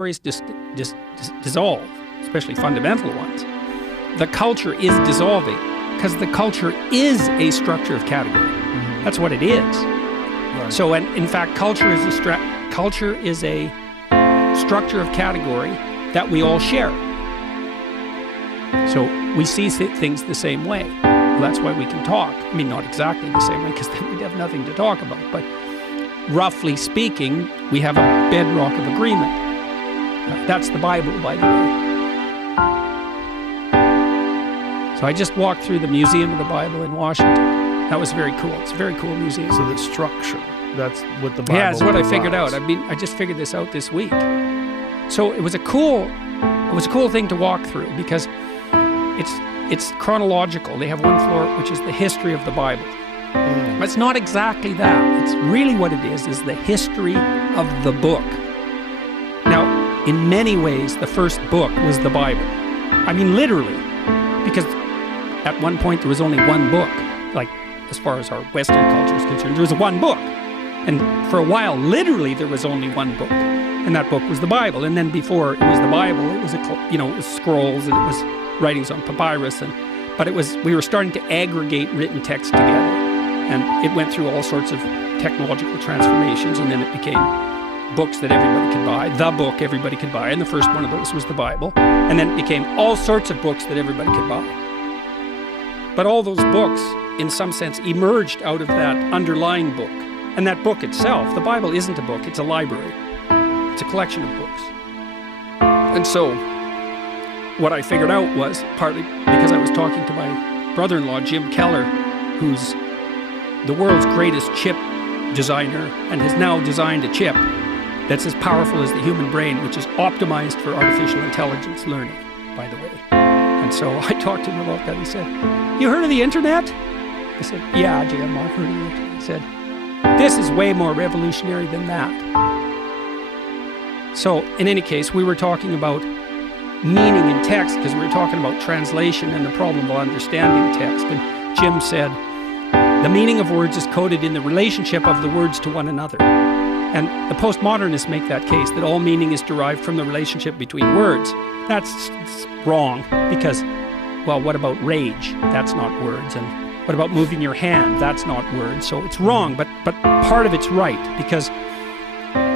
categories dissolve, especially fundamental ones, the culture is dissolving because the culture is a structure of category. Mm-hmm. That's what it is. Right. So, in fact, culture is a structure of category that we all share. So we see things the same way. Well, that's why we can talk. I mean, not exactly the same way, because then we'd have nothing to talk about. But roughly speaking, we have a bedrock of agreement. That's the Bible, by the way. So I just walked through the Museum of the Bible in Washington. That was very cool. It's a very cool museum. So the structure, that's what the Bible that's what provides. I figured out. I just figured this out this week. So it was a cool thing to walk through because it's chronological. They have one floor, which is the history of the Bible. But it's not exactly that. It's really what it is the history of the book. Now, in many ways, the first book was the Bible. I mean, literally, because at one point there was only one book. Like, as far as our Western culture is concerned, there was one book. And for a while, literally, there was only one book. And that book was the Bible. And then before it was the Bible, it was it was scrolls and it was writings on papyrus. But we were starting to aggregate written text together. And it went through all sorts of technological transformations, and then it became books that everybody could buy, the book everybody could buy, and the first one of those was the Bible. And then it became all sorts of books that everybody could buy. But all those books, in some sense, emerged out of that underlying book. And that book itself, the Bible isn't a book, it's a library. It's a collection of books. And so, what I figured out was, partly because I was talking to my brother-in-law, Jim Keller, who's the world's greatest chip designer and has now designed a chip that's as powerful as the human brain, which is optimized for artificial intelligence learning, by the way. And so I talked to him about that. He said, "You heard of the internet?" I said, "Yeah, Jim, I've heard of the internet." He said, "This is way more revolutionary than that." So in any case, we were talking about meaning in text because we were talking about translation and the problem of understanding text. And Jim said, the meaning of words is coded in the relationship of the words to one another. And the postmodernists make that case, that all meaning is derived from the relationship between words. That's wrong, because, well, what about rage? That's not words. And what about moving your hand? That's not words. So it's wrong, but part of it's right, because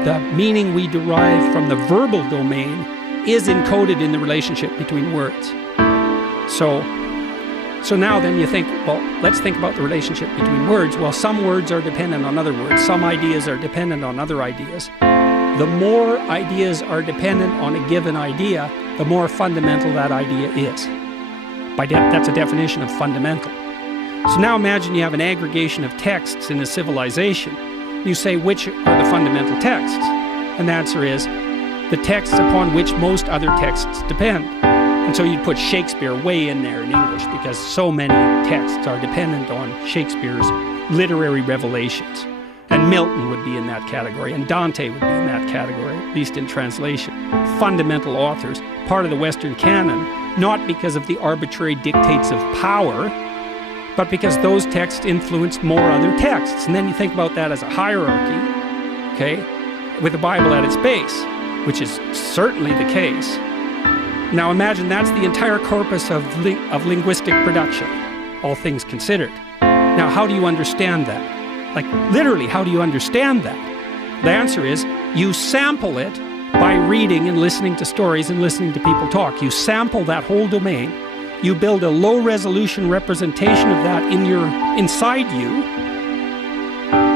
the meaning we derive from the verbal domain is encoded in the relationship between words. So now then you think, well, let's think about the relationship between words. Well, some words are dependent on other words. Some ideas are dependent on other ideas. The more ideas are dependent on a given idea, the more fundamental that idea is. That's a definition of fundamental. So now imagine you have an aggregation of texts in a civilization. You say, which are the fundamental texts? And the answer is the texts upon which most other texts depend. And so you'd put Shakespeare way in there in English because so many texts are dependent on Shakespeare's literary revelations. And Milton would be in that category, and Dante would be in that category, at least in translation. Fundamental authors, part of the Western canon, not because of the arbitrary dictates of power, but because those texts influenced more other texts. And then you think about that as a hierarchy, okay, with the Bible at its base, which is certainly the case. Now imagine that's the entire corpus of linguistic production, all things considered. Now how do you understand that? Like literally, how do you understand that? The answer is you sample it by reading and listening to stories and listening to people talk. You sample that whole domain. You build a low-resolution representation of that inside you,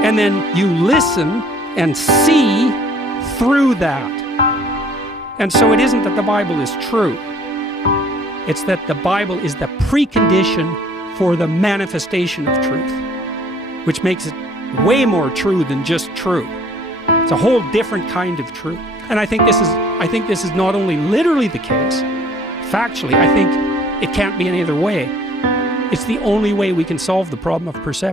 and then you listen and see through that. And so it isn't that the Bible is true. It's that the Bible is the precondition for the manifestation of truth, which makes it way more true than just true. It's a whole different kind of truth. And I think this is not only literally the case, factually, I think it can't be any other way. It's the only way we can solve the problem of perception.